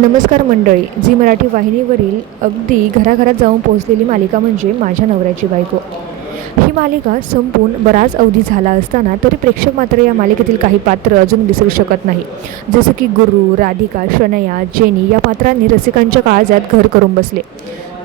नमस्कार मंडळी झी मराठी वाहिनीवरील अगदी घराघरात जाऊन पोहोचलेली मालिका म्हणजे माझ्या नवऱ्याची बायको. ही मालिका संपून बराच अवधी झाला असताना तरी प्रेक्षक मात्र या मालिकेतील काही पात्र अजून विसरू शकत नाही. जसं की गुरु राधिका शनया जेनी या पात्रांनी रसिकांच्या काळजात घर करून बसले.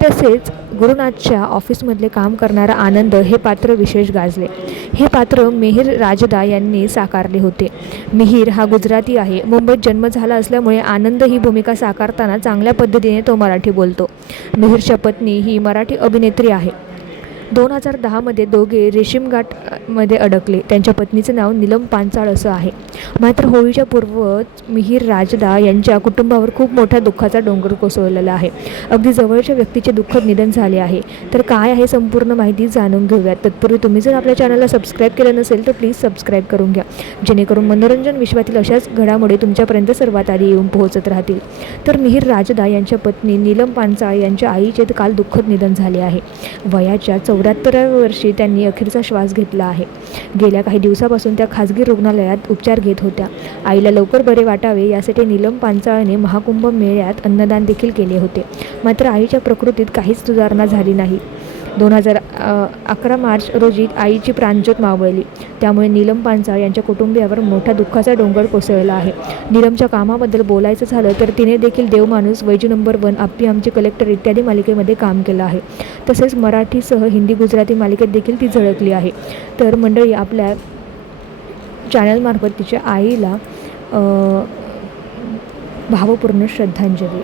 तसेच गुरुनाथच्या ऑफिसमधले काम करणारा आनंद हे पात्र विशेष गाजले. हे पात्र मिहीर राजदा यांनी साकारले होते. मिहीर हा गुजराती आहे. मुंबईत जन्म झाला असल्यामुळे आनंद ही भूमिका साकारताना चांगल्या पद्धतीने तो मराठी बोलतो. मिहीरच्या पत्नी ही मराठी अभिनेत्री आहे. दोन हजार दहामध्ये दोघे रेशीमघाटमध्ये अडकले. त्यांच्या पत्नीचं नाव नीलम पांचाळ असं आहे. मात्र होळीच्या पूर्वच मिहीर राजदा यांच्या कुटुंबावर खूप मोठ्या दुःखाचा डोंगर कोसळलेला आहे. अगदी जवळच्या व्यक्तीचे दुःखद निधन झाले आहे. तर काय आहे संपूर्ण माहिती जाणून घेऊयात. तत्पूर्वी तुम्ही जर आपल्या चॅनलला सबस्क्राईब केलं नसेल तर प्लीज सबस्क्राईब करून घ्या. जेणेकरून मनोरंजन विश्वातील अशाच घडामोडी तुमच्यापर्यंत सर्वात आधी येऊन पोहोचत राहतील. तर मिहीर राजदा यांच्या पत्नी नीलम पांचाळ यांच्या आईचे काल दुःखद निधन झाले आहे. वयाच्या चौऱ्याहत्तराव्या वर्षी त्यांनी अखेरचा श्वास घेतला आहे. गेल्या काही दिवसापासून त्या खाजगी रुग्णालयात उपचार घेत होत्या. आईला लवकर बरे वाटावे यासाठी नीलम पांचाळने महाकुंभ मेळ्यात अन्नदान देखील केले होते. मात्र आईच्या प्रकृतीत काहीच सुधारणा झाली नाही. दोन हजार अकरा मार्च रोजी आईची प्राणज्योत मावळली. त्यामुळे नीलम पांचाळ यांच्या कुटुंबियावर मोठा दुःखाचा डोंगर कोसळला आहे. नीलमच्या कामाबद्दल बोलायचं झालं तर तिने देखील देवमाणूस वैजू नंबर वन आपली आमची कलेक्टर इत्यादी मालिकेमध्ये काम केलं आहे. तसेच मराठीसह हिंदी गुजराती मालिकेत देखील ती झळकली आहे. तर मंडळी आपल्या चॅनलमार्फत तिच्या आईला भावपूर्ण श्रद्धांजली.